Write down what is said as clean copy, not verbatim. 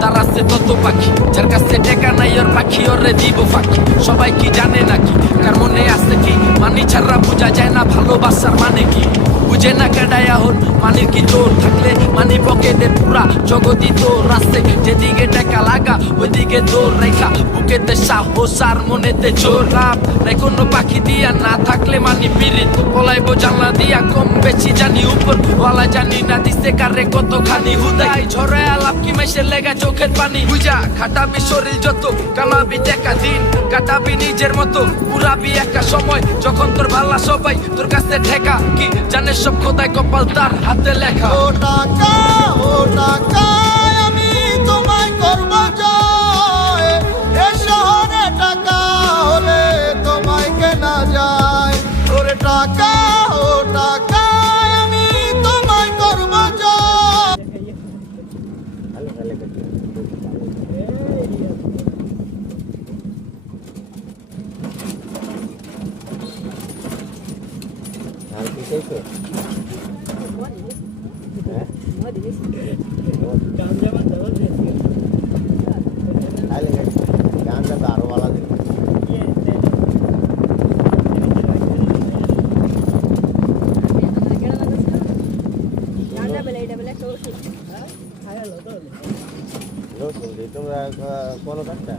তার আছে তত পাখি, যার কাছে টেকা নাই ওর পাখি ওরে দিব ফাঁকি। সবাই কি জানে নাকি, কার মনে আছে কি, মানি ছাড়া বোঝা যায় না ভালোবাসার মানে কি। বুঝে না কেডায় এখন মানির কি জোর থাকলে, মানি পকেটে পুরা জগতি তোর রাস্তে। যেদিকে টাকা লাগা ওইদিকে দৌড় রেখা, বুকেতে সাহস আর মনেতে জোর। লাভ নাই কোনো পাখি দিয়া, না থাকলে মানি পিরিত পলাইবো জানলা দিয়া। কম বেশি জানি উপর ওয়ালা, জানি না দিছে কারে কতখানি। হুদাই ঝরে আলাপ কি মেশের লেগা চোখের পানি। বুঝা খাটাবি শরীর যত, কামাবি টাকা দিন কাটাবি নিজের মতো, পুরাবি একটা সময় যখন তোর ভালা সবাই তোর কাছে ঠেকা। কি জানে সব খোদাই কপাল তার হাতে লেখা। ও টাকা, ও টাকা, আমি তোমায় করব জয়। এ শহরে টাকা হলে তোমায় কেনা যায়। ওরে টাকা, ও টাকা, আমি তোমায় করব জয়। আরো ভালো তোমরা কোনো কাজটা